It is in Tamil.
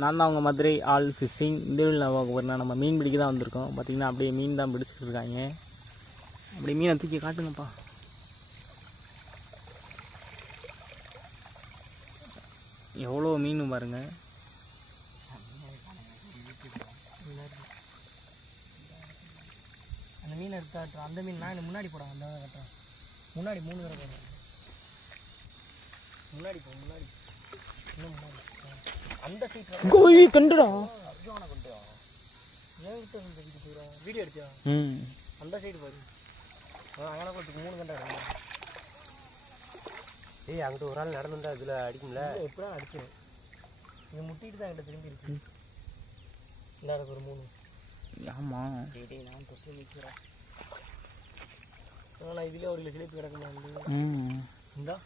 நான் தான் அவங்க மதுரை ஆல் ஃபிஷிங். இந்த வீடியோவில் நம்ம மீன் பிடிக்க தான் வந்திருக்கோம். பார்த்திங்கன்னா அப்படியே மீன் தான் பிடிச்சிட்டு இருக்காங்க. அப்படியே மீனை தூக்கி காட்டுங்கப்பா. எவ்வளோ மீன் பாருங்கள். அந்த மீன் எடுத்து அந்த மீன் நான் எனக்கு முன்னாடி போடுறேன். அந்த கட்டுறேன் முன்னாடி 3 தடவை போடுறேன். முன்னாடி போ முன்னாடி இன்னும் முன்னாடி அந்த சைட் கோழி கண்டுடா. அர்ஜுனா கொண்டுடா. ஏன் கிட்ட இந்த வீடியோ போறா? வீடியோ எடுத்தியா? அந்த சைடு பாரு. அங்கன போட்டு 3 கண்டா எடுங்க. ஏய் அங்க ஒரு ஆள் நடந்து வந்தா இதுல அடிக்கும்ல. எப்படா அடிச்சேன். இது முட்டிட்டு தான் கிட்ட திரும்பி இருக்கு. இந்தாட ஒரு 3. ஆமா. டேய் நான் தொட்டு நிக்கிறேன். நான் இதுல ஒரு கிளிப் கிடக்குமா வந்து. இந்தா